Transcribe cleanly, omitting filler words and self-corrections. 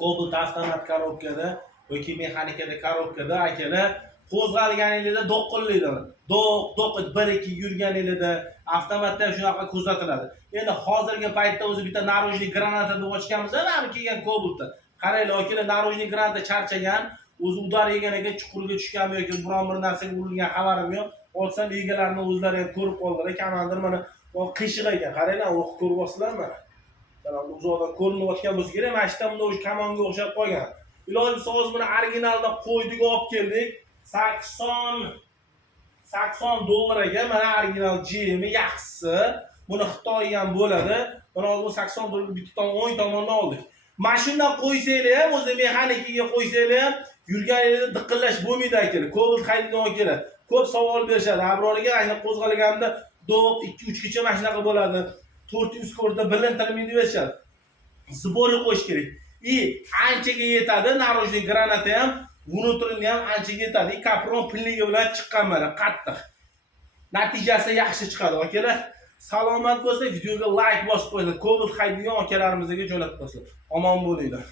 Cobalt avtomat korobkada yoki mexanikada korobkada akalar qo'zg'alganingizda do'qillaydi. Do'q 1-2 yurganingizda avtomatda shunaqa kuzatiladi. Endi hozirgi paytda o'zi bitta narojniy granata deb ochganmiz, mana kelgan Cobaltda. Qaranglar, akalar narojniy granata charchagan, o'zi udar yegan ekan, chuqurga tushganmi yoki biron bir narsaga urilgan xabarim yo'q. Olsam egalarini o'zlari ham ko'rib qoldilar. Komandir mana qiyshiq ekan. Qaranglar, o'qib ko'ryapsizlarmi? Mana uzoqdan ko'rinayotgan bo'lsa kerak, mana shundan bunday kamonga o'xshab qolgan. Iloji bo'lsa hozir buni originaldan qo'ydik, olib keldik. 80 dollarga mana original JM yaxshisi. Buni Xitoy ham bo'ladi. Mana hozir 80 dollarga bitta o'ng tomondan oldik. Mashinadan qo'ysanglar ham, o'zi mexanikiga qo'ysanglar ham yurganingizda diqqallash bo'lmaydi akalar. Cobalt haydaydigan kerak. Ko'p savol berishadi. Abroriga ayni qo'zg'alganda do'q 2-3 gacha mashinaga bo'ladi. 400 ko'rda bilintirmaydi deyishadi. Zibori qo'yish kerak. Anchaga yetadi, narojniy granata ham, vunutrini ham anchaga yetadi. Kapron pinligi bilan chiqqan mana qattiq. Natijasi yaxshi chiqadi akalar. Salomat bo'lsa, videoga like bosib qo'yinglar. Cobalt haydaydigan akalarimizga jo'natib qo'yinglar. Omon bo'linglar.